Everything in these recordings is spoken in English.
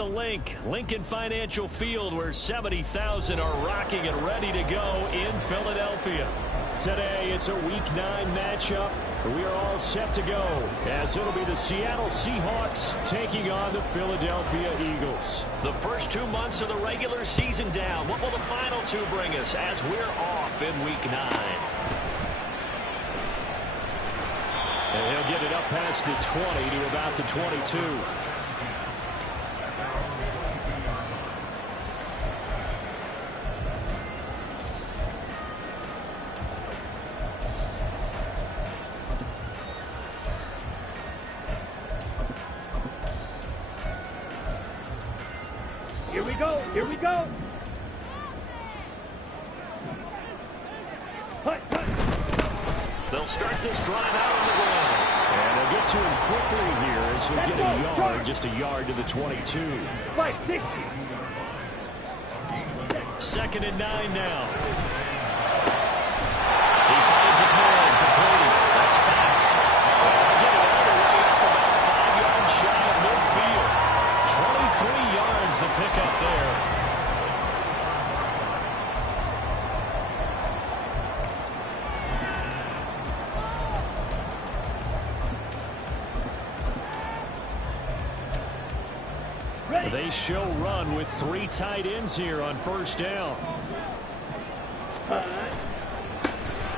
the link, Lincoln Financial Field, where 70,000 are rocking and ready to go in Philadelphia. Today, it's a Week 9 matchup. We are all set to go, as it'll be the Seattle Seahawks taking on the Philadelphia Eagles. The first 2 months of the regular season down. What will the final 2 bring us as we're off in Week 9? And he'll get it up past the 20 to about the 22. Here we go. Here we go. They'll start this drive out on the ground. And they'll get to him quickly here as he'll get a yard, just a yard to the 22. 5-6. 2nd and 9 now. He finds his man, completing. That's Fats. Get it all the way up about 5 yards shy of midfield. 23 yards to pick up there. They show run with 3 tight ends here on first down.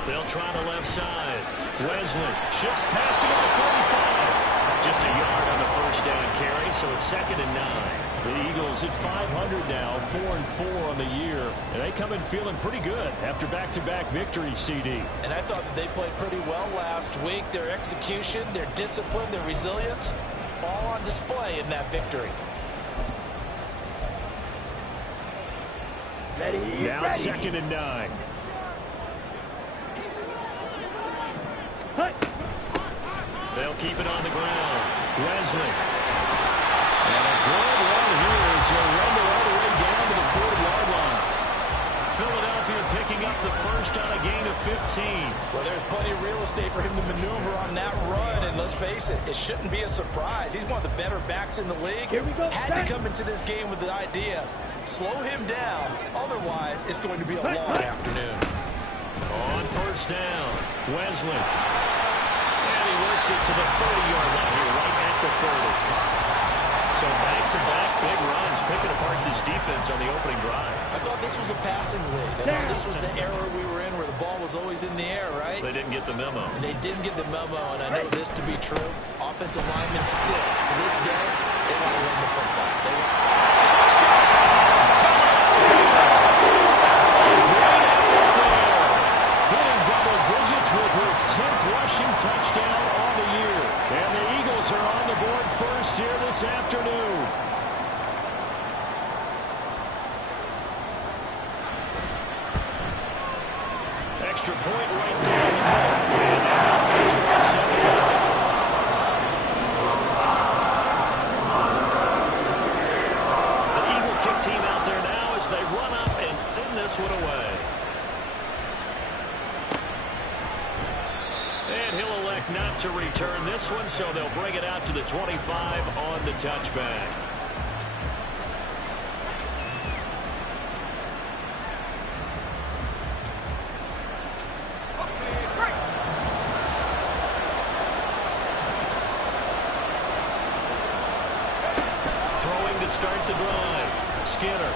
They'll try the left side. Wesley shifts past him at the 45. Just a yard on the first down carry, so it's 2nd and 9. The Eagles at 500 now, 4-4 on the year. And they come in feeling pretty good after back-to-back victories, CD. And I thought that they played pretty well last week. Their execution, their discipline, their resilience, all on display in that victory. Now 2nd and 9. They'll keep it on the ground. Wesley. And a good run here as he'll rumble all the way down to the 40-yard line. Philadelphia picking up the first on a gain of 15. Well, there's plenty of real estate for him to maneuver on that run, and let's face it, it shouldn't be a surprise. He's one of the better backs in the league. Here we go. Had to come into this game with the idea, slow him down, otherwise it's going to be a long afternoon. On first down, Wesley. And he works it to the 30-yard line here, right at the 30. So back-to-back big runs, picking apart this defense on the opening drive. I thought this was a passing league. I thought this was the era we were in where the ball was always in the air, right? They didn't get the memo. And they didn't get the memo, and I know this to be true. Offensive linemen still, to this day, they want to run the football. They want touchdown! Great effort there. Hitting double digits with his 10th rushing touchdown on the year. And the Eagles are on the board first here this afternoon. Extra point right down the middle. And that makes the score 7-0. The Eagle kick team out there now as they run up and send this one away. And he'll elect not to return this one, so they'll bring it out to the 25 on the touchback. Throwing to start the drive. Skinner.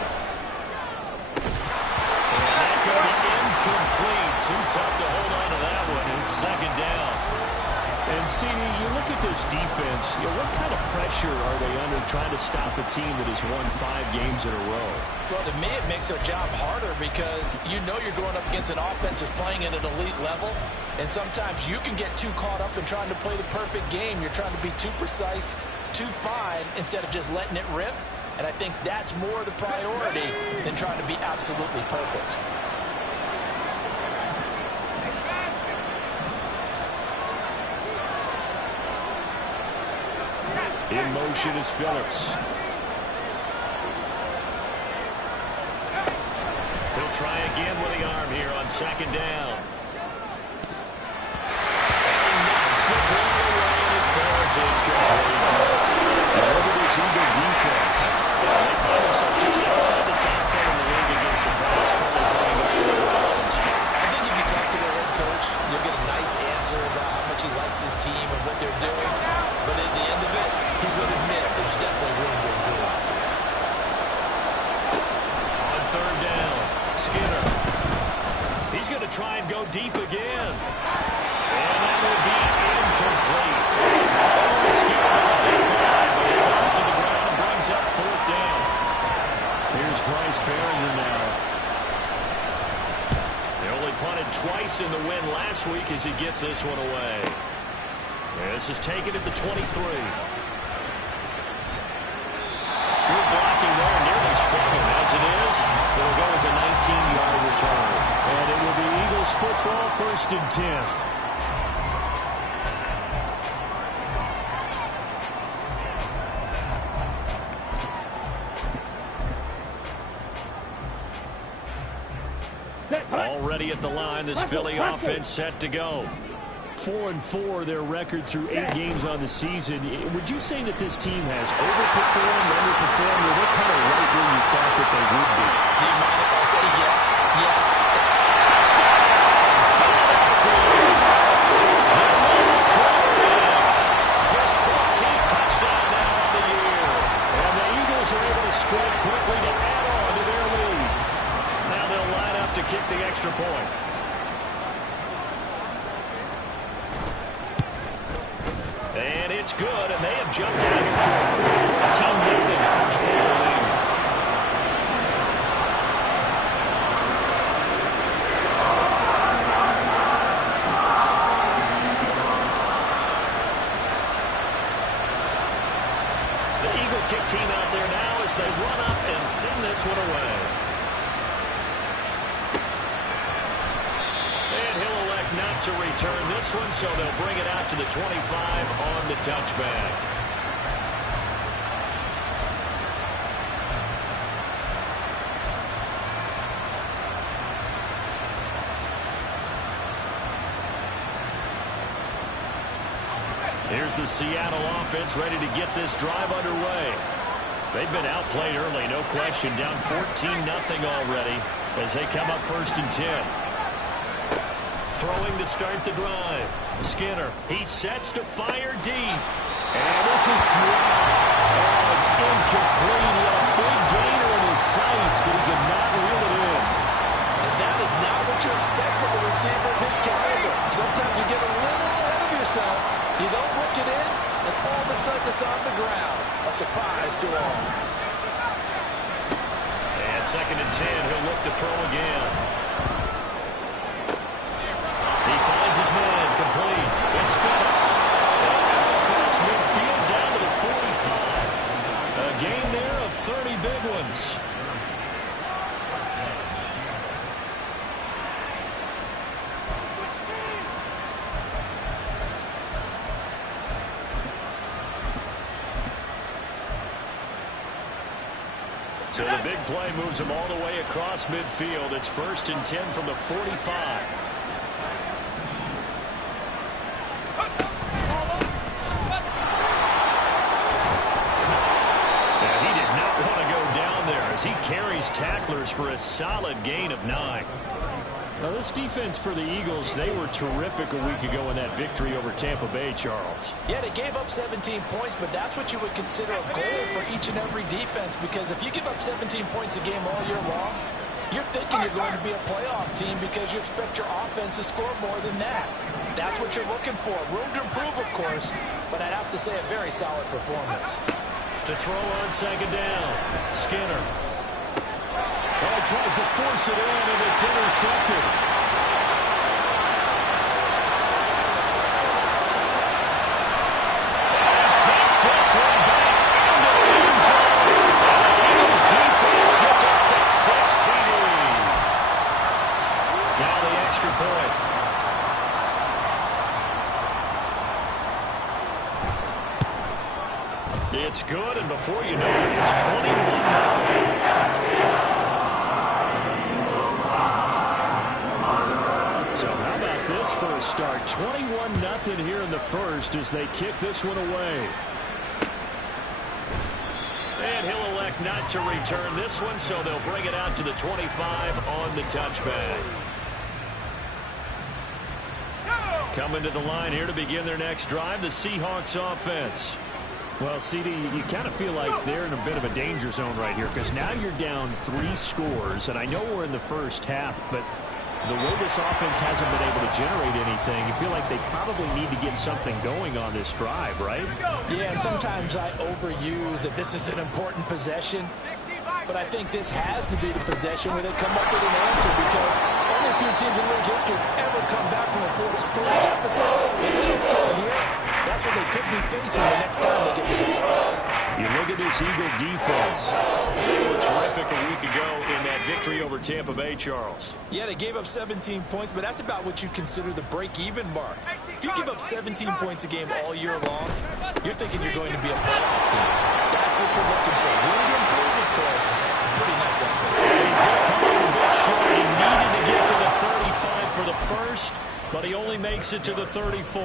And that's going to be incomplete. Too tough to hold on to that one. It's 2nd down. And, CD, you look at this defense, what kind of pressure are they under trying to stop a team that has won 5 games in a row? Well, to me, it makes their job harder because you know you're going up against an offense that's playing at an elite level, and sometimes you can get too caught up in trying to play the perfect game. You're trying to be too precise, too fine, instead of just letting it rip. And I think that's more the priority than trying to be absolutely perfect. In motion is Phillips. He'll try again with the arm here on 2nd down. And knocks the ball away, and it falls incomplete. And over this Eagle defense, go deep again. And that will be incomplete. He falls to the ground and brings up 4th down. Here's Bryce Baringer now. They only punted twice in the win last week as he gets this one away. This is taken at the 23. Good blocking there, nearly sprung him. As it is, it will go as a 19-yard return. And it will be Eagles football, 1st and 10. Already at the line, this Philly offense set to go. 4-4 their record through 8 games on the season. Would you say that this team has overperformed, underperformed, or they're kind of right where you thought that they would be? Do you mind if I say yes? Yes. Touchdown! Philadelphia! His 14th touchdown now on the year. And the Eagles are able to strike quickly to add on to their lead. Now they'll line up to kick the extra point. And it's good, and they have jumped out here to a quick 14-0 first quarter lead. The Eagle kick team out there now as they run up and send this one away. And he'll elect not to return this one, so they'll bring it out to the 25 on the touchback. Here's the Seattle offense ready to get this drive underway. They've been outplayed early, no question, down 14-0 already as they come up 1st and 10. Throwing to start the drive. Skinner, he sets to fire deep. And this is dropped. Oh, it's incomplete. He had a big gainer in his sights, but he could not reel it in. And that is not what you expect from a receiver of his caliber. Sometimes you get a little ahead of yourself. You don't look it in, and all of a sudden it's on the ground. A surprise to all. And 2nd and 10, he'll look to throw again. He finds his man, complete. It's Phillips. Across midfield down to the 45. A gain there of 30 big ones. So the big play moves him all the way across midfield. It's 1st and 10 from the 45. He carries tacklers for a solid gain of 9. Now this defense for the Eagles, they were terrific a week ago in that victory over Tampa Bay, Charles. Yeah, they gave up 17 points, but that's what you would consider a goal for each and every defense, because if you give up 17 points a game all year long, you're thinking you're going to be a playoff team because you expect your offense to score more than that. That's what you're looking for. Room to improve, of course, but I'd have to say a very solid performance. To throw on 2nd down, Skinner. Oh, he tries to force it in, and it's intercepted. And takes this one back into the end zone. And the Eagles defense gets a pick 6 TD. Now the extra point. It's good, and before you know it, it's 21-0. So how about this for a start? 21-0 here in the first as they kick this one away. And he'll elect not to return this one, so they'll bring it out to the 25 on the touchback. Coming to the line here to begin their next drive, the Seahawks offense. Well, CD, you kind of feel like they're in a bit of a danger zone right here because now you're down 3 scores, and I know we're in the first half, but The way this offense hasn't been able to generate anything, you feel like they probably need to get something going on this drive, right? Yeah, and sometimes I overuse that this is an important possession. But I think this has to be the possession where they come up with an answer, because only a few teams in league history have ever come back from a 4-score deficit. If they don't score here, that's what they could be facing the next time they get the ball. You look at this Eagle defense. They were terrific a week ago in that victory over Tampa Bay, Charles. Yeah, they gave up 17 points, but that's about what you consider the break-even mark. If you give up 17 points a game all year long, you're thinking you're going to be a playoff team. That's what you're looking for. Room to improve, of course. Pretty nice effort. And he's going to come up a bit short. He needed to get to the 35 for the first, but he only makes it to the 34.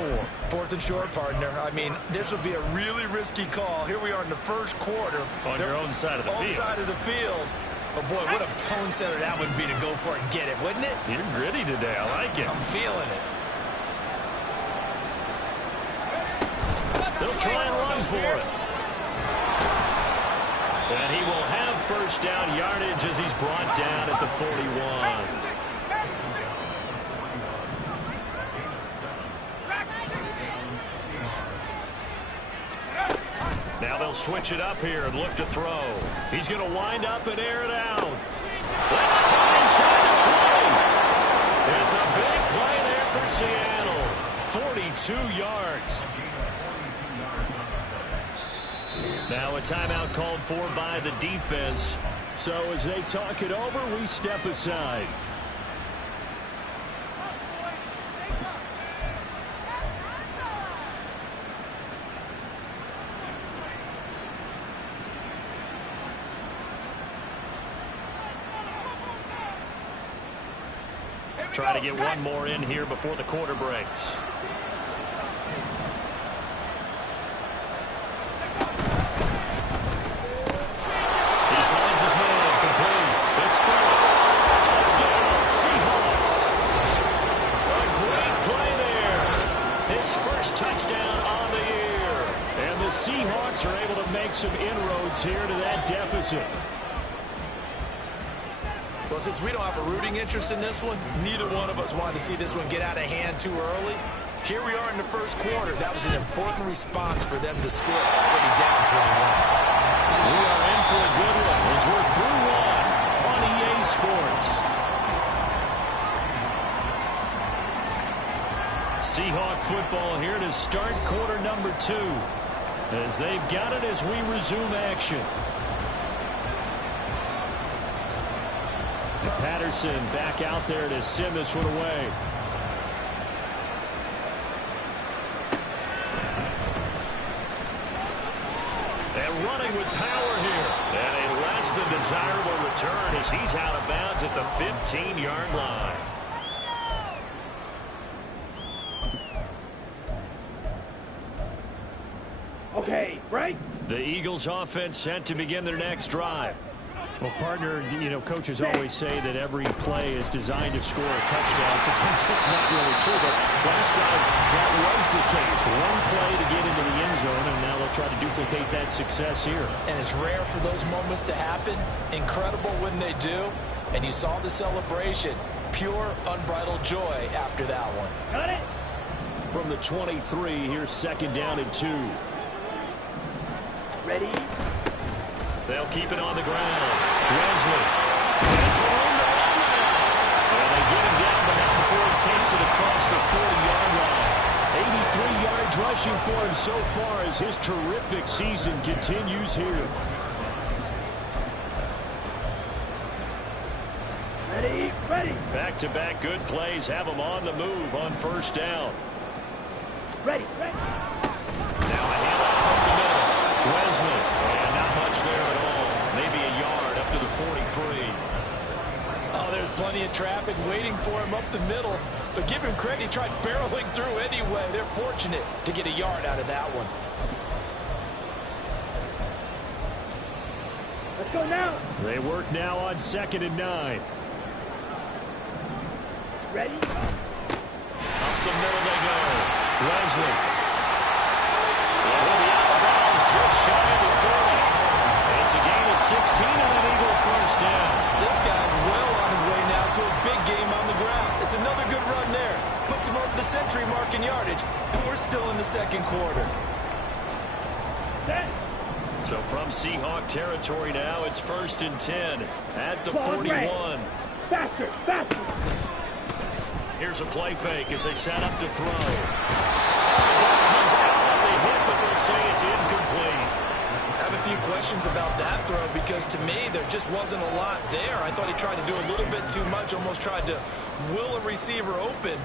4th and short, partner. I mean, this would be a really risky call. Here we are in the first quarter. On your own side of the field. On side of the field. But, boy, what a tone setter that would be to go for it and get it, wouldn't it? You're gritty today. I like it. I'm feeling it. They'll try and run for it. And he will have first down yardage as he's brought down at the 41. Now they'll switch it up here and look to throw. He's going to wind up and air it out. Let's caught inside the 20. It's a big play there for Seattle. 42 yards. Now a timeout called for by the defense. So as they talk it over, we step aside. Try to get one more in here before the quarter breaks. He finds his man complete. It's Phillips. Touchdown, Seahawks. A great play there. His first touchdown on the year. And the Seahawks are able to make some inroads here to that deficit. Well, since we don't have a rooting interest in this one, neither one of us wanted to see this one get out of hand too early. Here we are in the first quarter. That was an important response for them to score already down 21. We are in for a good one as we're through one on EA Sports. Seahawk football here to start quarter number 2 as they've got it as we resume action. And Patterson back out there to send this one away. And running with power here. And a less than desirable return as he's out of bounds at the 15-yard line. Okay, right? The Eagles offense set to begin their next drive. Well, partner, you know, coaches always say that every play is designed to score a touchdown. Sometimes it's not really true, but last time that was the case. One play to get into the end zone, and now they'll try to duplicate that success here. And it's rare for those moments to happen. Incredible when they do. And you saw the celebration. Pure, unbridled joy after that one. Got it? From the 23, here's 2nd down and 2. Ready? They'll keep it on the ground. Wesley. It's a room to run now. And they get him down, but not before he takes it across the 40-yard line. 83 yards rushing for him so far as his terrific season continues here. Ready? Ready? Back-to-back good plays have him on the move on first down. Ready? Ready? Now a handoff up the middle. Wesley. And not much there at all. Maybe a yard up to the 43. Oh, there's plenty of traffic waiting for him up the middle. But give him credit, he tried barreling through anyway. They're fortunate to get a yard out of that one. Let's go now. They work now on 2nd and 9. Ready? Up the middle they go. Wesley. And he'll be out of bounds just shy of the 30. It's a gain of 16 and an Eagle first down. This guy's well on his way now to a big game on the ground. That's another good run there. Puts him over the century mark in yardage, and we're still in the second quarter. So from Seahawk territory now, it's 1st and 10 at the 41. Faster, faster. Here's a play fake as they set up to throw. The ball comes out on the hit, but they'll say it's incomplete. I have a few questions about that throw because to me there just wasn't a lot there. I thought he tried to do a little bit too much, almost tried to will a receiver open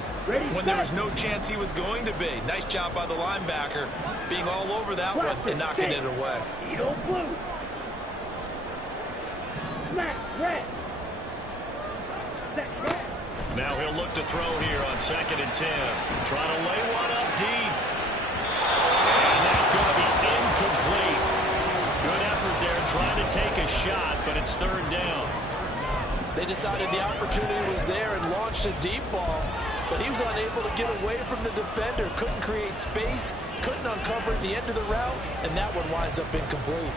when there was no chance he was going to be. Nice job by the linebacker being all over that one and knocking it away. Eagle blue. Smack red. Set red. Now he'll look to throw here on 2nd and 10. Trying to lay one up deep. And that's going to be incomplete. Good effort there trying to take a shot, but it's 3rd down. They decided the opportunity was there and launched a deep ball, but he was unable to get away from the defender. Couldn't create space, couldn't uncover at the end of the route, and that one winds up incomplete.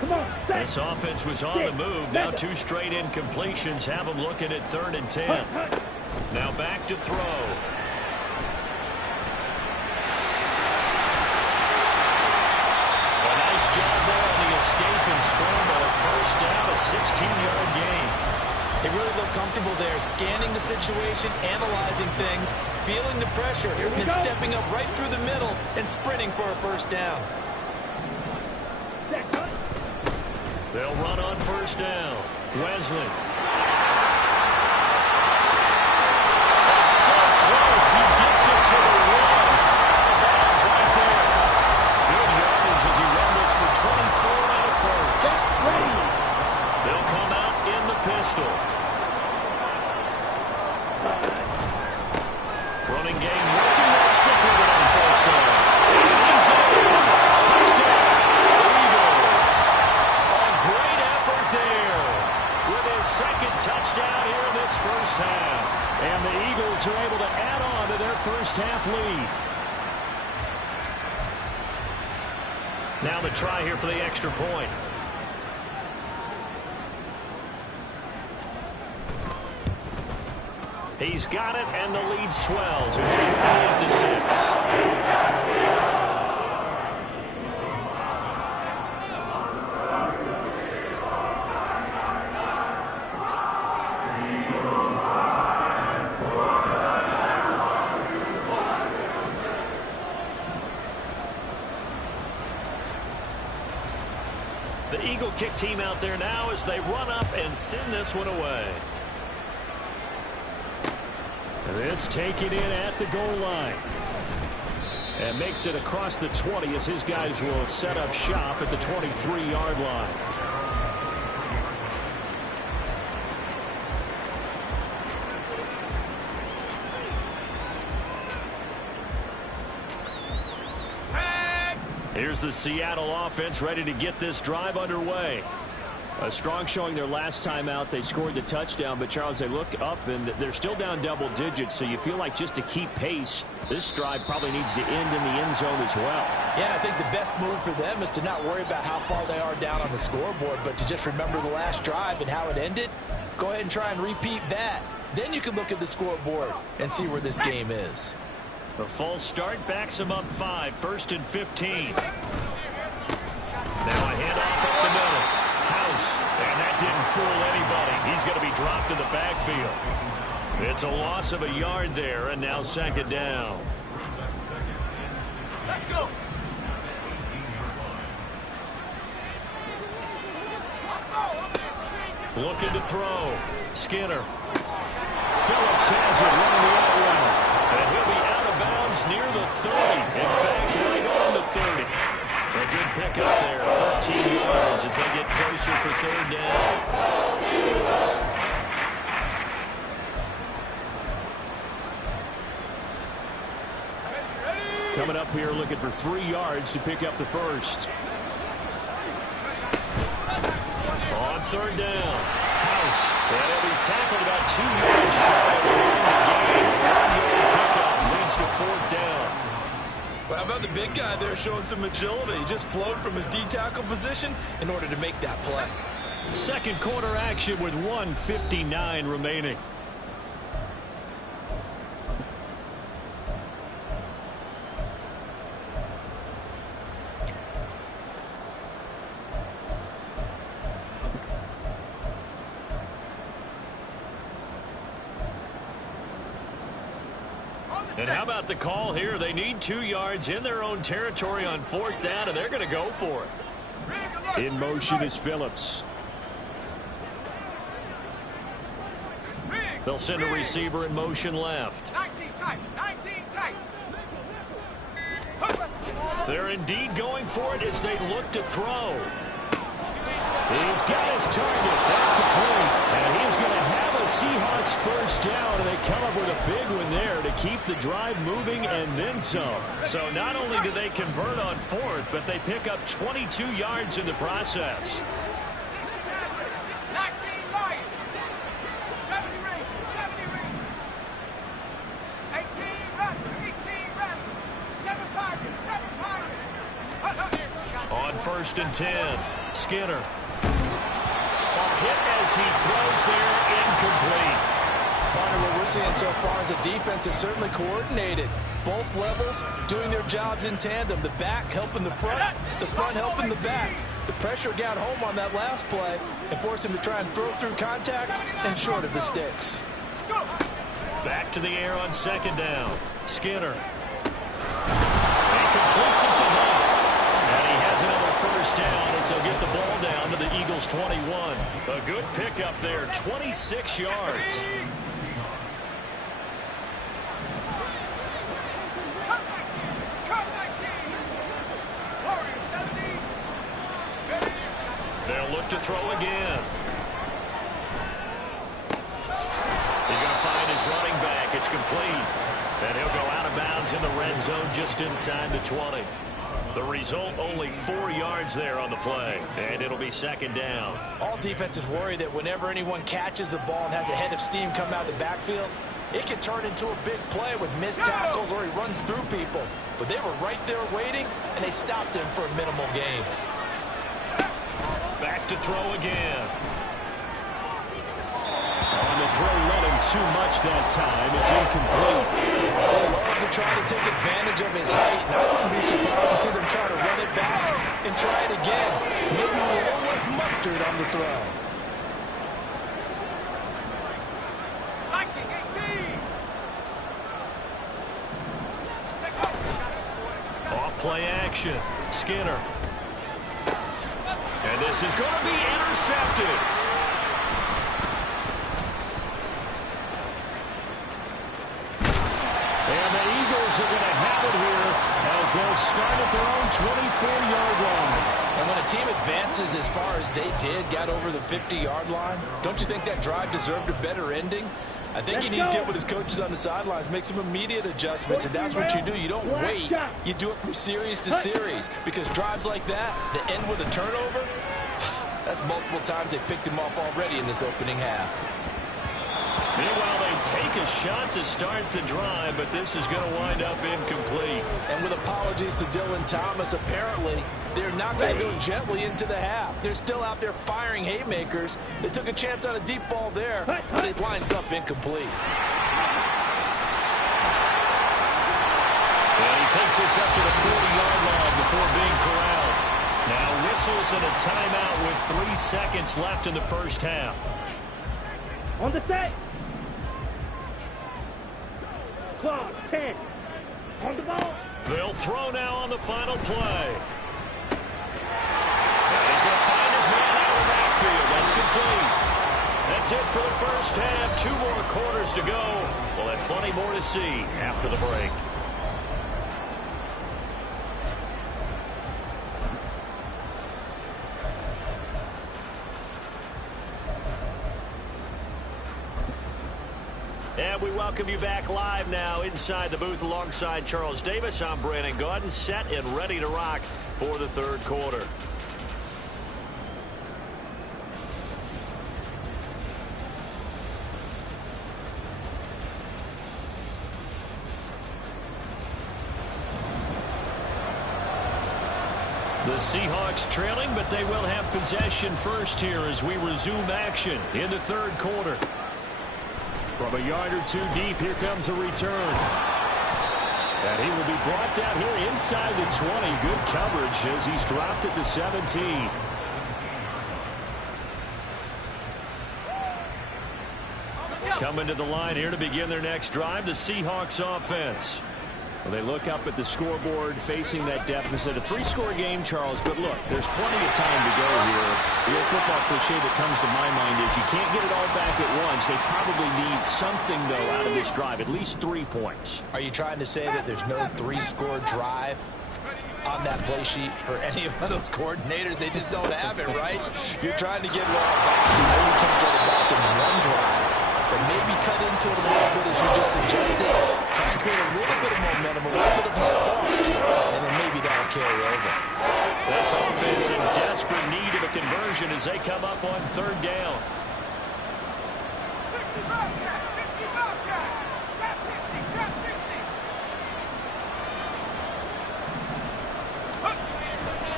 Come on, set. This offense was on the move. Now 2 straight incompletions have them looking at 3rd and 10. Now back to throw. A nice job there on the escape and scramble. A 1st down, a 16-yard gain. They really look comfortable there, scanning the situation, analyzing things, feeling the pressure, and stepping up right through the middle and sprinting for a 1st down. They'll run on 1st down. Wesley. That's so close. He gets it to the 1. That's right there. Good yardage as he rumbles for 24 and a 1st. They'll come out in the pistol. Running game working. They'll stick with it on 1st down. And he's in. Touchdown. Eagles. Great effort there with his 2nd touchdown here in this 1st half. And the Eagles are able to add on to their 1st half lead. Now the try here for the extra point. He's got it, and the lead swells. It's 28-6. The Eagle kick team out there now as they run up and send this one away. This taken in at the goal line. And makes it across the 20 as his guys will set up shop at the 23-yard line. Here's the Seattle offense ready to get this drive underway. A strong showing their last time out. They scored the touchdown, but Charles, they look up and they're still down double digits, so you feel like just to keep pace, this drive probably needs to end in the end zone as well. Yeah, I think the best move for them is to not worry about how far they are down on the scoreboard, but to just remember the last drive and how it ended. Go ahead and try and repeat that. Then you can look at the scoreboard and see where this game is. The false start backs him up 5, 1st and 15. Now a handoff up the middle. House, and that didn't fool anybody. He's going to be dropped in the backfield. It's a loss of a yard there, and now 2nd down. Let's go. Looking to throw. Skinner. Phillips has it running the out route. And he'll be out of bounds near the 30. In fact, right on the 30. A good pickup there. 13 yards as they get closer for 3rd down. Coming up here looking for 3 yards to pick up the 1st. On 3rd down. House. And he'll be tackled about 2 yards shy of the gain. 1-yard pickup leads to 4th down. Well, how about the big guy there showing some agility? He just flowed from his D-tackle position in order to make that play. Second quarter action with 1:59 remaining. And how about the call here? They need 2 yards in their own territory on 4th down, and they're going to go for it. In motion is Phillips. They'll send a receiver in motion left. 19 tight, 19 tight. They're indeed going for it as they look to throw. He's got his target. That's complete. And he's going to have a Seahawks first down, and they come up with a big one there to keep the drive moving and then some. So not only do they convert on 4th, but they pick up 22 yards in the process. 19 Lions. 70 Rangers, 70 Rangers. 18 Raptors, 18 Raptors. 7 Pirates, 7 Pirates. On 1st and 10, Skinner. Hit as he throws there, incomplete. Partner, what we're seeing so far is the defense is certainly coordinated. Both levels doing their jobs in tandem. The back helping the front helping the back. The pressure got home on that last play and forced him to try and throw through contact and short of the sticks. Back to the air on 2nd down. Skinner. He completes it to Hunt. And he has another first down as they'll get the ball down to the Eagles' 21. A good pickup there, 26 yards. They'll look to throw again. He's going to find his running back. It's complete. And he'll go out of bounds in the red zone just inside the 20. The result, only 4 yards there on the play, and it'll be 2nd down. All defenses worry that whenever anyone catches the ball and has a head of steam coming out of the backfield, it can turn into a big play with missed tackles or he runs through people. But they were right there waiting, and they stopped him for a minimal gain. Back to throw again. On the throw, let him too much that time. It's incomplete. They love to try to take advantage of his height, and I wouldn't be surprised to see them try to run it back and try it again. Maybe with a little less mustard on the throw. Off play action. Skinner. And this is going to be intercepted. And the Eagles are going to have it here as they'll start at their own 24-yard line. And when a team advances as far as they did, got over the 50-yard line, don't you think that drive deserved a better ending? I think he needs to get with his coaches on the sidelines, make some immediate adjustments, and that's what you do. You don't wait. You do it from series to series, because drives like that end with a turnover, that's multiple times they picked him off already in this opening half. Meanwhile, they take a shot to start the drive, but this is going to wind up incomplete. And with apologies to Dylan Thomas, apparently they're not going to go gently into the half. They're still out there firing haymakers. They took a chance on a deep ball there, but it lines up incomplete. And he takes us up to the 40-yard line before being corralled. Now whistles and a timeout with 3 seconds left in the first half. On the set. Clock, 10. On the ball. They'll throw now on the final play. And he's going to find his man out of the backfield. That's complete. That's it for the first half. 2 more quarters to go. We'll have plenty more to see after the break. And we welcome you back live now inside the booth alongside Charles Davis. I'm Brandon Gaudin, set and ready to rock for the third quarter. The Seahawks trailing, but they will have possession first here as we resume action in the third quarter. From a yard or two deep, here comes a return. And he will be brought down here inside the 20. Good coverage as he's dropped at the 17. Coming to the line here to begin their next drive, the Seahawks offense. Well, they look up at the scoreboard facing that deficit. A three-score game, Charles, but look, there's plenty of time to go here. The old football cliche that comes to my mind is you can't get it all back at once. They probably need something, though, out of this drive, at least 3 points. Are you trying to say that there's no three-score drive on that play sheet for any of those coordinators? They just don't have it, right? You're trying to get it all back. You know you can't get it back in one drive. But maybe cut into it a little bit as you just suggested. Try and create a little bit of momentum, a little bit of a spark, and then maybe that'll carry over. This offense in desperate need of a conversion as they come up on third down. 60 Bobcat, 60 Bobcat. Trap 60, trap 60.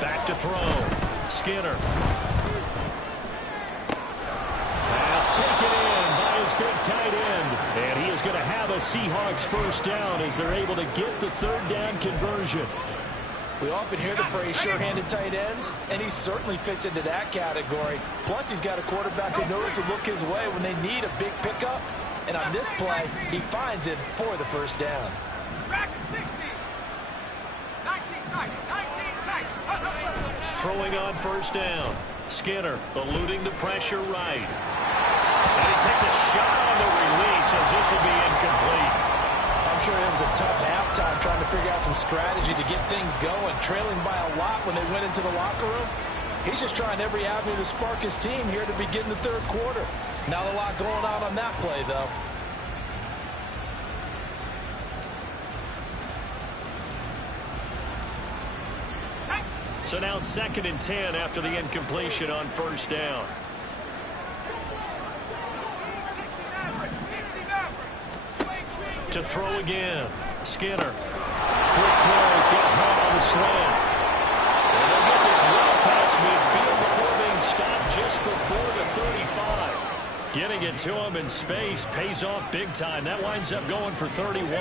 Back to throw. Skinner. Pass taken in by his big tight end. And he is going to have a Seahawks first down as they're able to get the third down conversion. We often hear the phrase sure-handed tight ends, and he certainly fits into that category. Plus, he's got a quarterback who knows to look his way when they need a big pickup. And on this play, he finds it for the first down. Track 60. 19 tight, 19 tight. Throwing on first down. Skinner eluding the pressure right. And he takes a shot on the release as this will be incomplete. I'm sure it was a tough halftime trying to figure out some strategy to get things going. Trailing by a lot when they went into the locker room. He's just trying every avenue to spark his team here to begin the third quarter. Not a lot going on that play, though. So now 2nd and 10 after the incompletion on first down. To throw again. Skinner. Quick throws, gets caught on the slant. And they'll get this well past midfield before being stopped just before the 35. Getting it to him in space pays off big time. That winds up going for 31.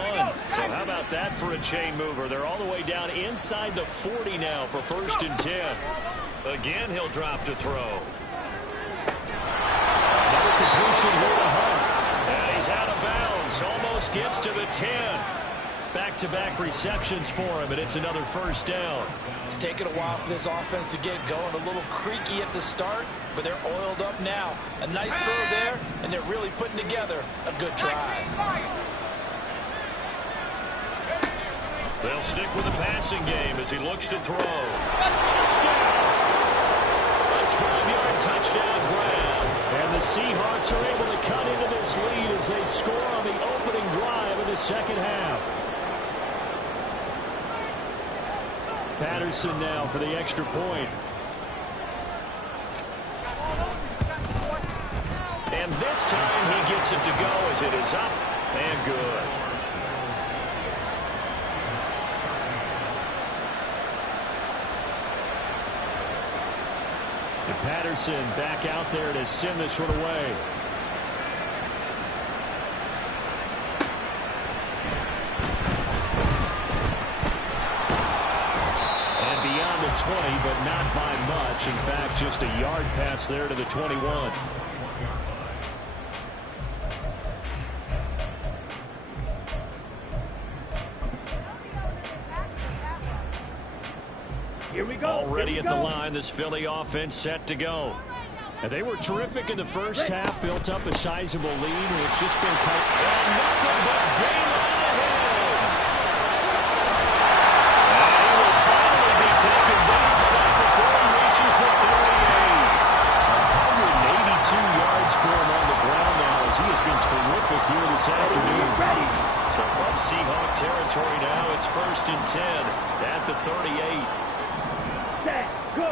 So how about that for a chain mover? They're all the way down inside the 40 now for 1st and 10. Again, he'll drop to throw. Another completion here to Hunt. And he's out of bounds. Almost gets to the 10. Back-to-back receptions for him, and it's another first down. It's taken a while for this offense to get going. A little creaky at the start, but they're oiled up now. A nice throw there, and they're really putting together a good drive. They'll stick with the passing game as he looks to throw. Touchdown! A 12-yard touchdown grab. And the Seahawks are able to cut into this lead as they score on the opening drive of the second half. Patterson now for the extra point. And this time he gets it to go as it is up and good. And Patterson back out there to send this one away. And beyond the 20, but not by much. In fact, just a yard pass there to the 21. Here we go. Already at the line, this Philly offense set to go. And they were terrific in the first half, built up a sizable lead, and it's just been cut. And nothing but daylight ahead. And he will finally be taken down, but before he reaches the 38. 182 yards for him on the ground now, as he has been terrific here this afternoon. So from Seahawk territory now, it's 1st and 10 at the 38. Go.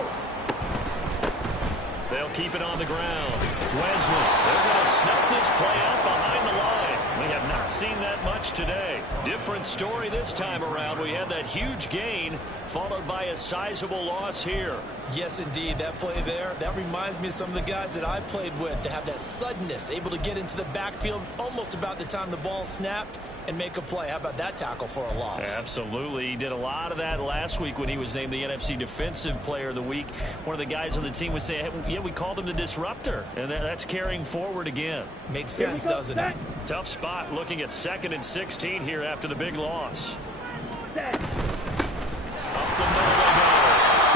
They'll keep it on the ground. Wesley, they're going to snuff this play out behind the line. We have not Not seen that much today. Different story this time around. We had that huge gain followed by a sizable loss here. Yes, indeed. That play there, that reminds me of some of the guys that I played with. To have that suddenness, able to get into the backfield almost about the time the ball snapped and make a play. How about that tackle for a loss? Absolutely. He did a lot of that last week when he was named the NFC Defensive Player of the Week. One of the guys on the team would say, hey, yeah, we called him the disruptor, and that's carrying forward again. Makes sense, doesn't it? Tough spot looking at 2nd and 16 here after the big loss. Up the middle they go.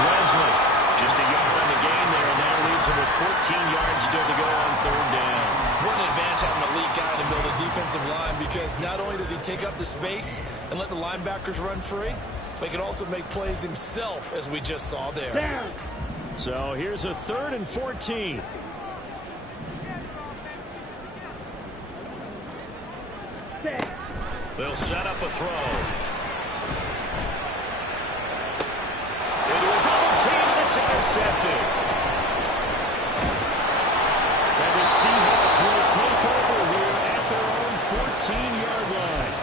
Wesley, just a yard on the gain there, and that leaves him with 14 yards still to go on 3rd down. What an advantage having an elite guy in the middle of the defensive line, because not only does he take up the space and let the linebackers run free, but he can also make plays himself, as we just saw there. Down. So here's a 3rd and 14. Set. They'll set up a throw. Into a double team, and it's intercepted. And the Seahawks will take over here at their own 14-yard line.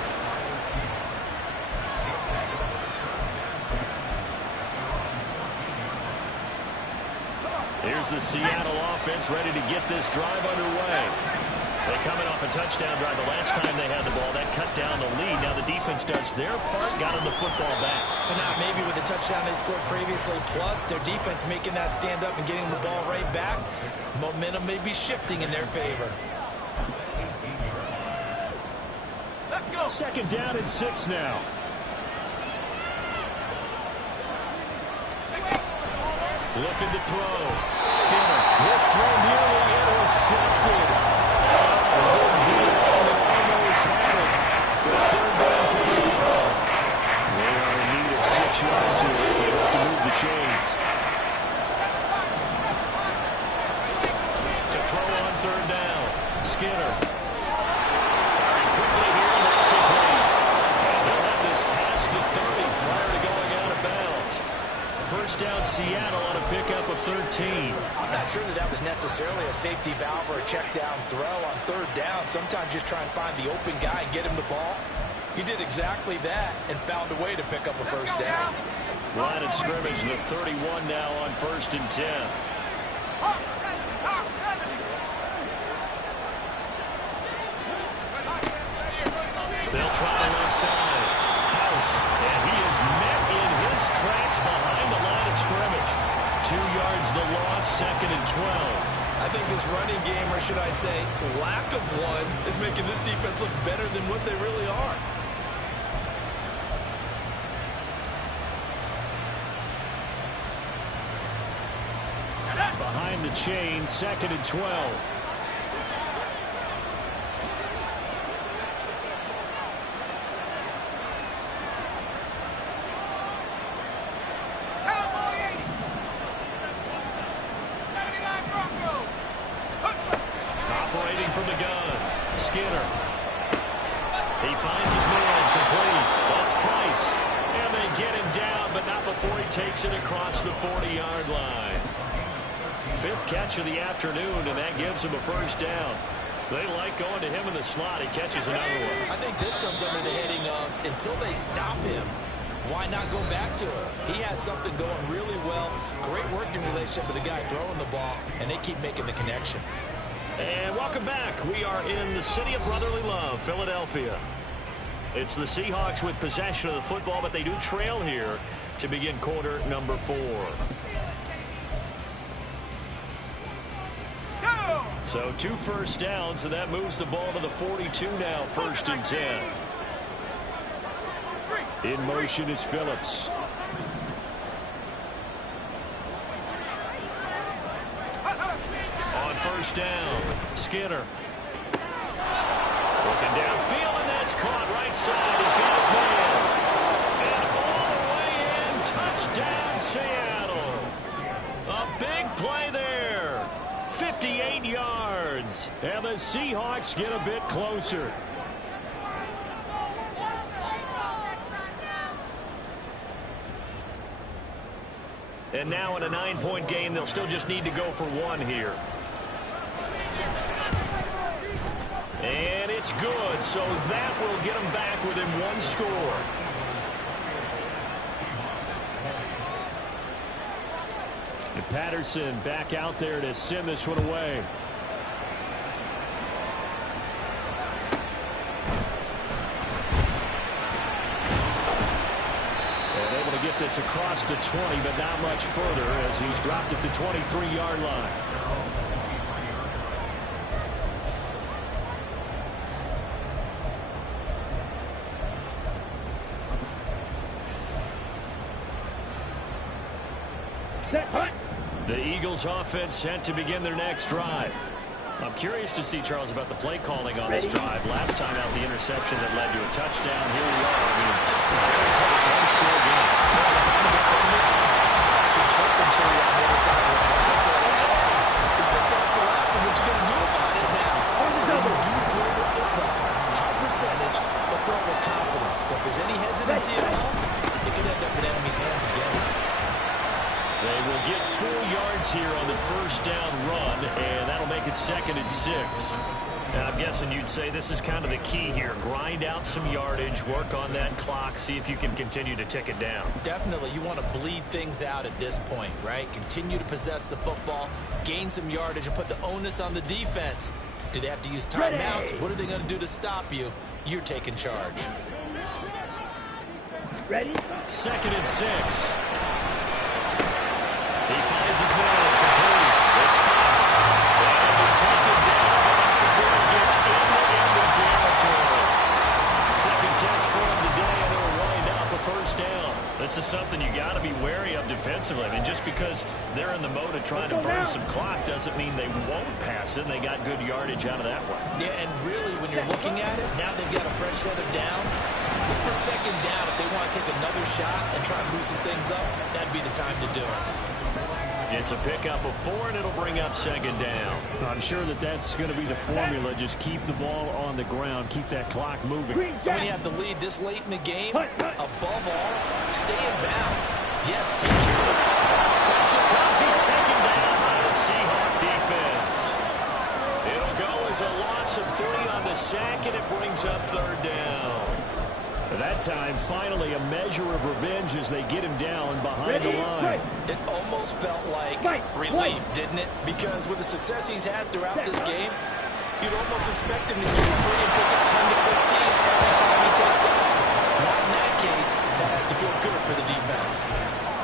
Here's the Seattle offense ready to get this drive underway. They're coming off a touchdown drive. The last time they had the ball, that cut down the lead. Now the defense does their part, got them the football back. So now maybe with the touchdown they scored previously, plus their defense making that stand up and getting the ball right back, momentum may be shifting in their favor. Let's go. 2nd down and 6 now. Looking to throw. Skinner. This throw nearly intercepted. Good deal. Almost had it. The 3rd down came. They are in need of 6 yards here if they have to move the chains. To throw on 3rd down. Skinner. Firing quickly here, and that's complete. And they'll have this past the 30 prior to going out of bounds. 1st down Seattle on a pickup of 13. I'm not sure that was necessarily a safety valve or a check down throw on 3rd down. Sometimes just try and find the open guy and get him the ball. He did exactly that and found a way to pick up a 1st down. Line of scrimmage, the 31 now on 1st and 10. They'll try the left side. House, and he is met in his tracks behind the line of scrimmage. 2 yards the loss, 2nd and 12. I think this running game, or should I say lack of one, is making this defense look better than what they really are. Behind the chain, 2nd and 12. Operating from the gun, Skinner. He finds his man, complete. That's Price. And they get him down, but not before he takes it across the 40-yard line. 5th catch of the afternoon, and that gives him a 1st down. They like going to him in the slot. He catches another one. I think this comes under the heading of, until they stop him, why not go back to him? He has something going really well. Great working relationship with the guy throwing the ball, and they keep making the connection. And welcome back. We are in the city of brotherly love, Philadelphia. It's the Seahawks with possession of the football, but they do trail here to begin quarter number 4. So 2 1st downs, and that moves the ball to the 42 now, 1st and 10. In motion is Phillips. On 1st down, Skinner. Looking downfield, and that's caught right side. He's got his man. And all the way in, touchdown Seattle. A big play there. 58 yards. And the Seahawks get a bit closer. And now in a 9-point game, they'll still just need to go for 1 here. And it's it's good, so that will get them back within one score. And Patterson back out there to send this one away. And able to get this across the 20, but not much further as he's dropped it to 23-yard line. The Eagles offense set to begin their next drive. I'm curious to see, Charles, about the play calling on this drive. Last time out, the interception that led to a touchdown. Here we are. I mean, it's a very close high-score game. What you going to do about it now? So when you do throw the football, high percentage, but throw with confidence. If there's any hesitancy at all, it could end up in enemy's hands again. They will get 4 yards here on the first down run, and that'll make it 2nd and 6. Now, I'm guessing you'd say this is kind of the key here. Grind out some yardage, work on that clock, see if you can continue to tick it down. Definitely. You want to bleed things out at this point, right? Continue to possess the football, gain some yardage, and put the onus on the defense. Do they have to use timeouts? What are they going to do to stop you? You're taking charge. Ready? 2nd and 6. He finds his man, complete. It's Fox. And he'll take it down before he gets into enemy territory. Second catch for him today, and it'll wind up a first down. This is something you got to be wary of defensively. I mean, just because they're in the mode of trying to burn some clock doesn't mean they won't pass it. They got good yardage out of that one. Yeah, and really, when you're looking at it, now they've got a fresh set of downs. Look for 2nd down. If they want to take another shot and try and loosen things up, that'd be the time to do it. It's a pickup of 4, and it'll bring up 2nd down. I'm sure that that's going to be the formula. Just keep the ball on the ground. Keep that clock moving. When you have the lead this late in the game, above all, stay in bounds. Yes, take care of the football. Pressure comes. He's taken down by the Seahawk defense. It'll go as a loss of 3 on the sack, and it brings up 3rd down. That time, finally, a measure of revenge as they get him down behind the line. It almost felt like relief, didn't it? Because with the success he's had throughout this game, you'd almost expect him to keep free and pick up 10 to 15 every time he takes off. Not in that case. That has to feel good for the defense.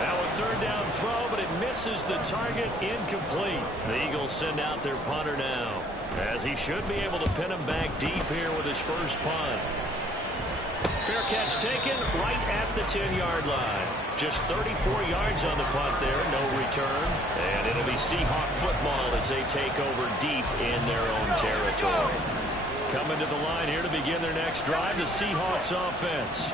Now a 3rd down throw, but it misses the target, incomplete. The Eagles send out their punter now, as he should be able to pin him back deep here with his first punt. Fair catch taken right at the 10-yard line. Just 34 yards on the punt there, no return. And it'll be Seahawk football as they take over deep in their own territory. Coming to the line here to begin their next drive, the Seahawks offense.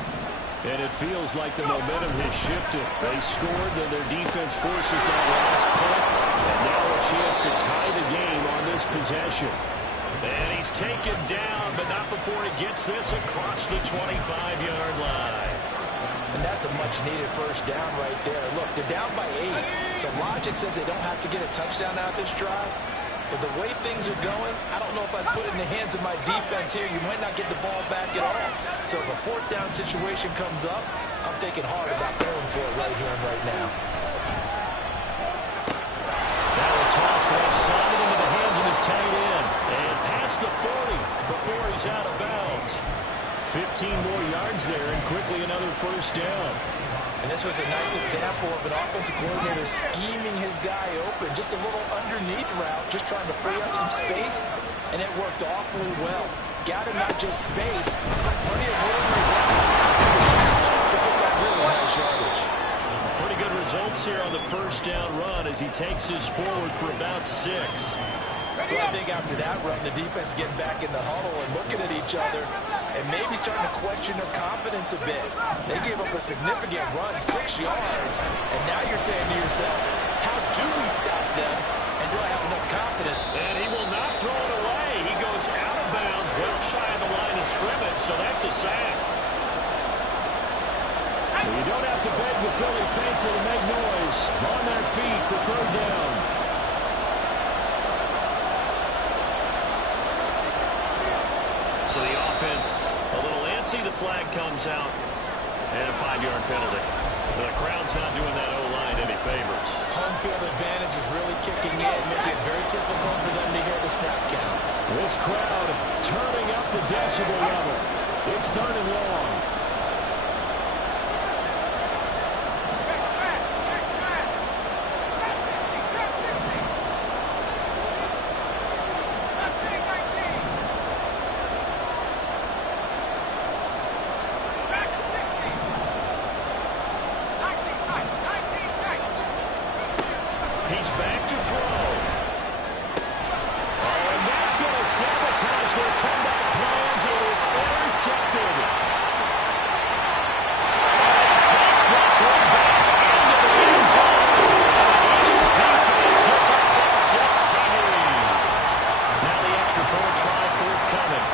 And it feels like the momentum has shifted. They scored, then their defense forces that last punt. And now a chance to tie the game on this possession. And he's taken down, but not before he gets this across the 25-yard line. And that's a much-needed first down right there. Look, they're down by 8. So logic says they don't have to get a touchdown out of this drive. But the way things are going, I don't know if I'd put it in the hands of my defense here. You might not get the ball back at all. So if a 4th down situation comes up, I'm thinking hard about going for it right here and right now. Now a toss left side into the hands of his tight end. And past the 40 before he's out of bounds. 15 more yards there, and quickly another first down. And this was a nice example of an offensive coordinator scheming his guy open. Just a little underneath route, just trying to free up some space, and it worked awfully well. Got him not just space, but plenty of room to pick up really nice yardage. Pretty good results here on the first down run as he takes this forward for about 6. Well, I think after that run, the defense getting back in the huddle and looking at each other and maybe starting to question their confidence a bit. They gave up a significant run, 6 yards, and now you're saying to yourself, how do we stop them, and do I have enough confidence? And he will not throw it away. He goes out of bounds, well shy of the line of scrimmage, so that's a sack. Well, you don't have to beg the Philly faithful to make noise. On their feet for 3rd down. So the offense a little antsy. The flag comes out. And a 5-yard penalty. The crowd's not doing that O-line any favors. Home field advantage is really kicking in, making it very difficult for them to hear the snap count. This crowd turning up the decibel level. It's 3rd and long. He's back to throw. Oh, and that's going to sabotage their comeback plans. It is intercepted. And he takes this one back into the end zone. Eagles defense gets a pick 16. Now the extra point try forthcoming.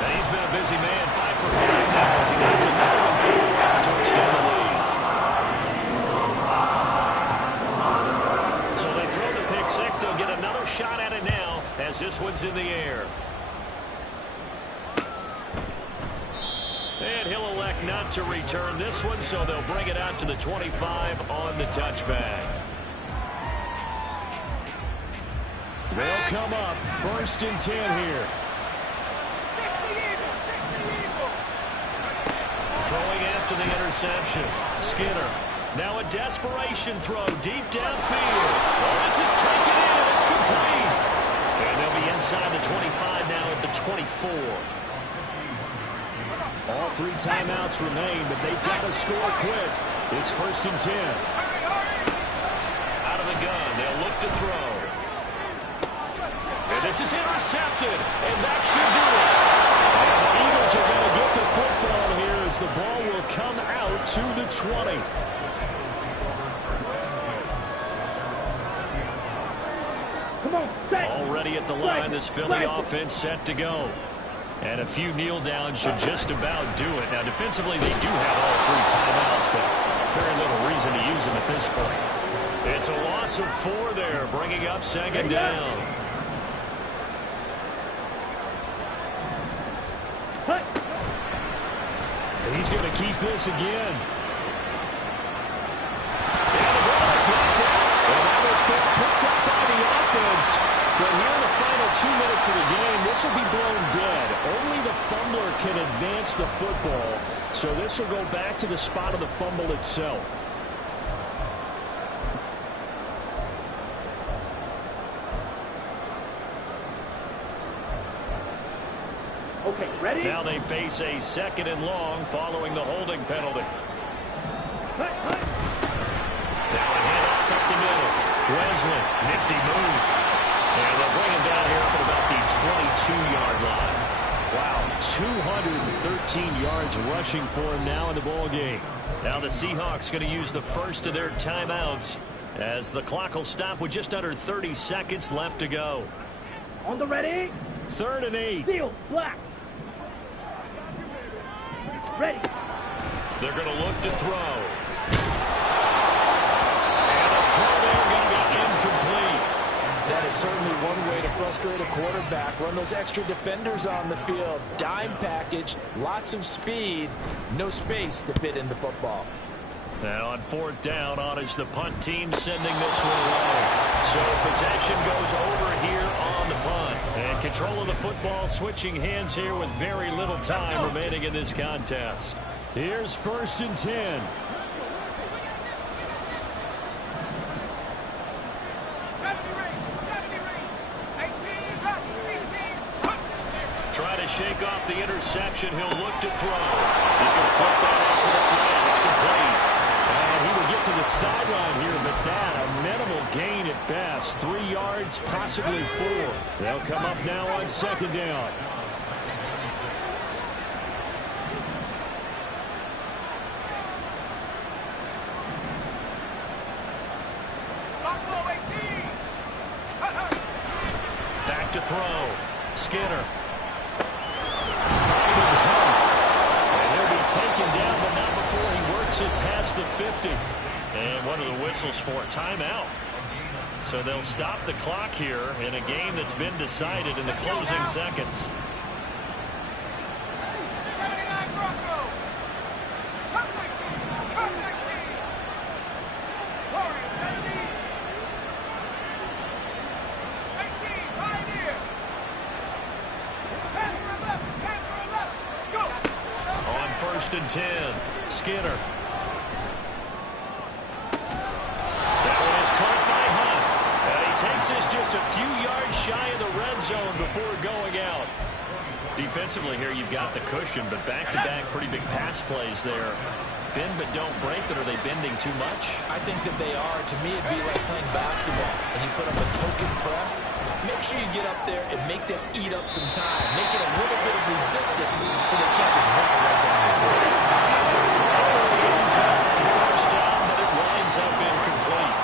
And he's been a busy man. 5 for 5 now as he knocks another one through to extend the lead. So they throw the pick 6. They'll get another shot at it now as this one's in the air. And he'll elect not to return this one, so they'll bring it out to the 25 on the touchback. They'll come up 1st and 10 here. Throwing after the interception. Skinner. Now a desperation throw deep downfield. Oh, this is taken in and it's complete. And they'll be inside the 25 now at the 24. All 3 timeouts remain, but they've got to score quick. It's 1st and 10. Out of the gun. They'll look to throw. And this is intercepted. And that should do it. And the Eagles are going to get the football here as the ball will come out to the 20. Come on, set. Already at the line, this Philly offense set to go. And a few kneel downs should just about do it. Now, defensively, they do have all 3 timeouts, but very little reason to use them at this point. It's a loss of 4 there, bringing up 2nd down. He's going to keep this again. And the ball is knocked out. And that was picked up by the offense. But here in the final 2 minutes of the game, this will be blown dead. Only the fumbler can advance the football. So this will go back to the spot of the fumble itself. Okay, ready? Now they face a 2nd and long following the holding penalty. Cut. Now a handoff up the middle. Wesley, nifty move. And they'll bring him down here up at about the 22-yard line. Wow, 213 yards rushing for him now in the ball game. Now the Seahawks going to use the first of their timeouts as the clock will stop with just under 30 seconds left to go. On the ready. 3rd and 8. Field, black. Ready. They're going to look to throw. And a throw there going to be incomplete. That is certainly one way to frustrate a quarterback. Run those extra defenders on the field. Dime package, lots of speed, no space to fit into football. Now on 4th down, on is the punt team sending this one away. So possession goes over here on the punt. And control of the football switching hands here with very little time remaining in this contest. Here's 1st and 10. Try to shake off the interception. He'll look to throw. He's going to flip that out to the flat. It's complete. And he will get to the sideline here, but that a minimal gain at best. 3 yards, possibly 4. They'll come up now on 2nd down. Back to throw. Skinner. Taken down, but not before he works it past the 50. And one of the whistles for a timeout. So they'll stop the clock here in a game that's been decided in the closing seconds. 79 Broncos. Cut 19. Cut 19. Warriors 70. 18. Pioneer. Pass for 11. Pass for 11. Let's go. On 1st and 10, Skinner. That one is caught by Hunt. And he takes us just a few yards shy of the red zone before going out. Defensively here, you've got the cushion, but back-to-back pretty big pass plays there. Bend but don't break, but are they bending too much? I think that they are. To me, it'd be like playing basketball, and you put up a token press. Make sure you get up there and make them eat up some time. Make it a little bit of resistance so they can't just run right down your throat. First down, but it winds up incomplete.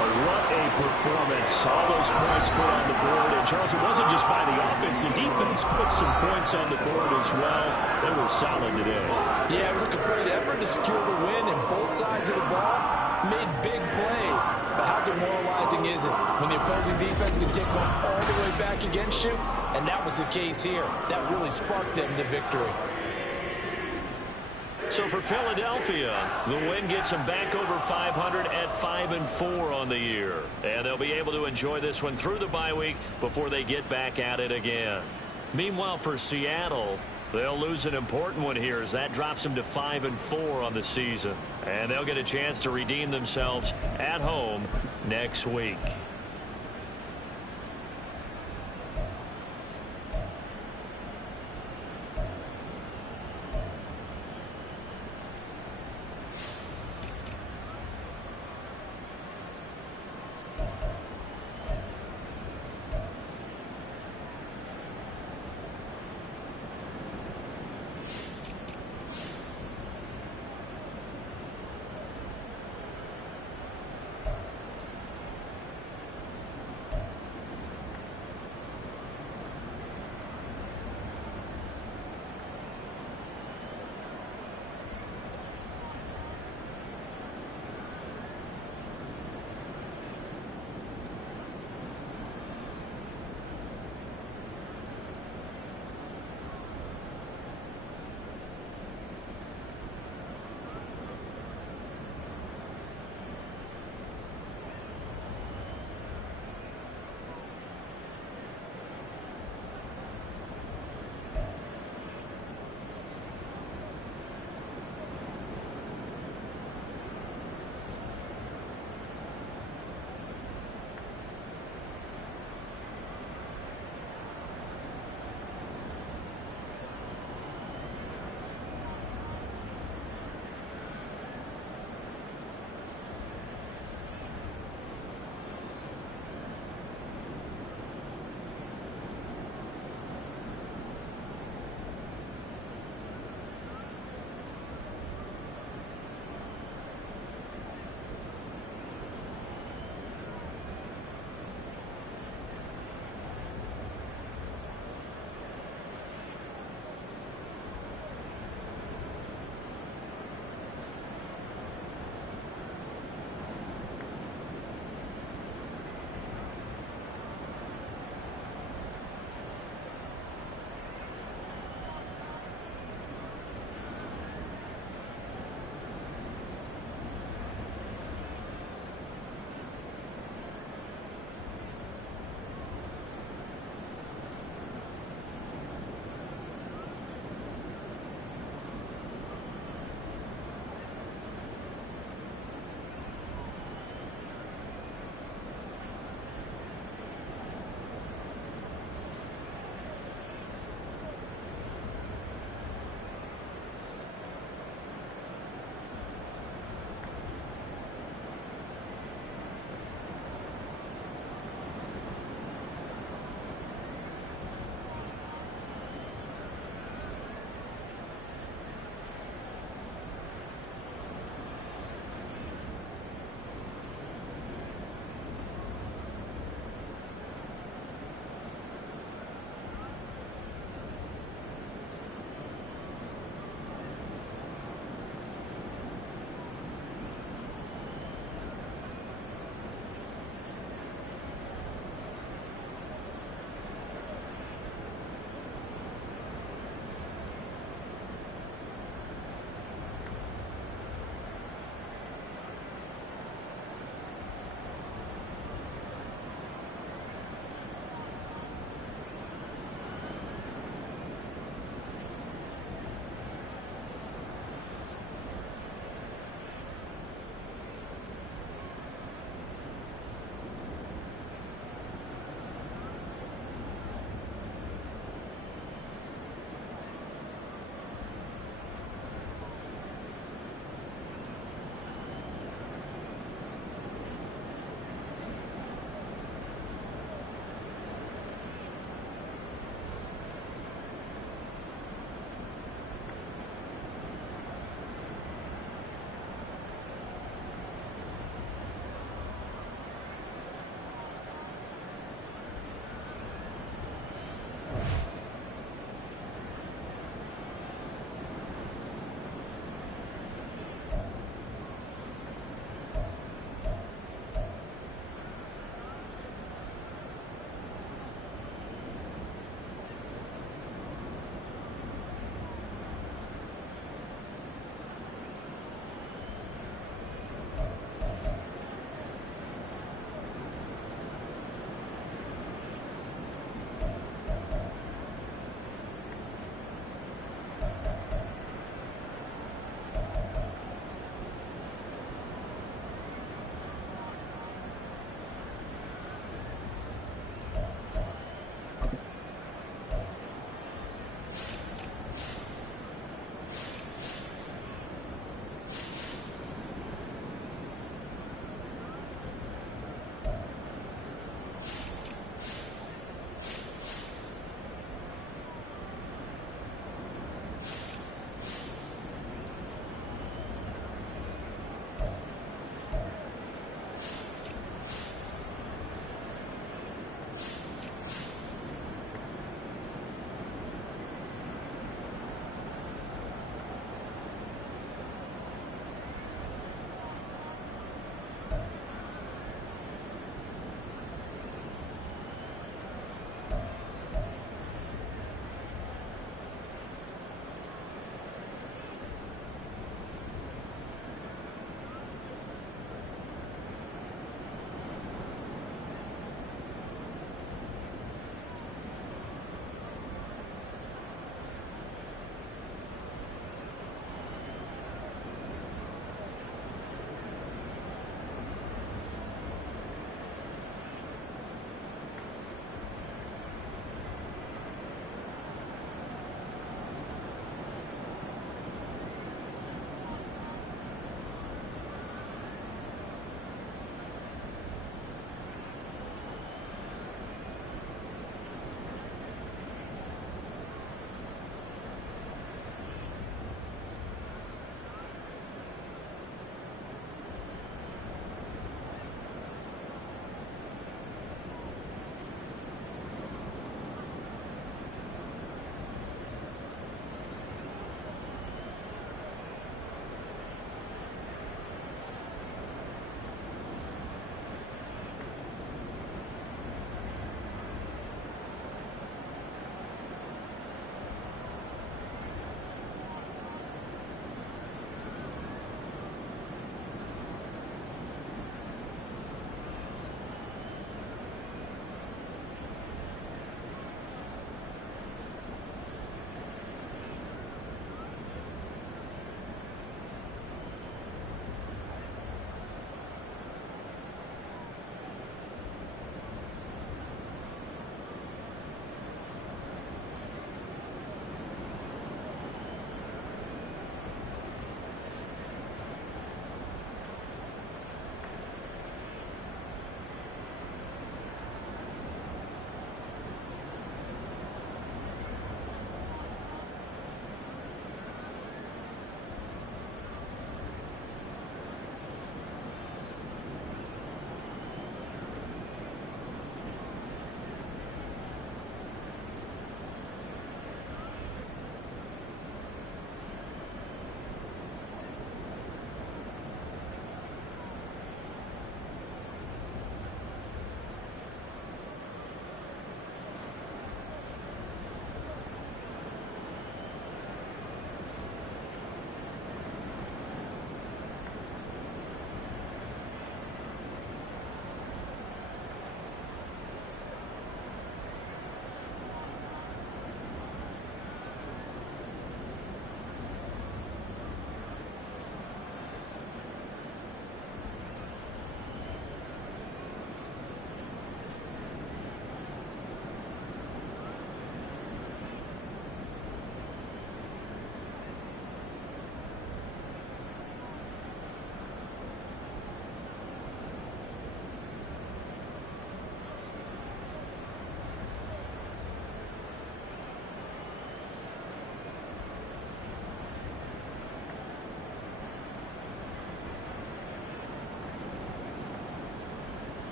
What a performance. All those points put on the board. And, Charles, it wasn't just by the offense. The defense put some points on the board as well. They were solid today. Yeah, it was a complete effort to secure the win, and both sides of the ball made big plays. But how demoralizing is it when the opposing defense can take one all the way back against you? And that was the case here. That really sparked them to victory. So for Philadelphia, the win gets them back over 500 at 5-4 on the year. And they'll be able to enjoy this one through the bye week before they get back at it again. Meanwhile, for Seattle, they'll lose an important one here as that drops them to 5-4 on the season. And they'll get a chance to redeem themselves at home next week.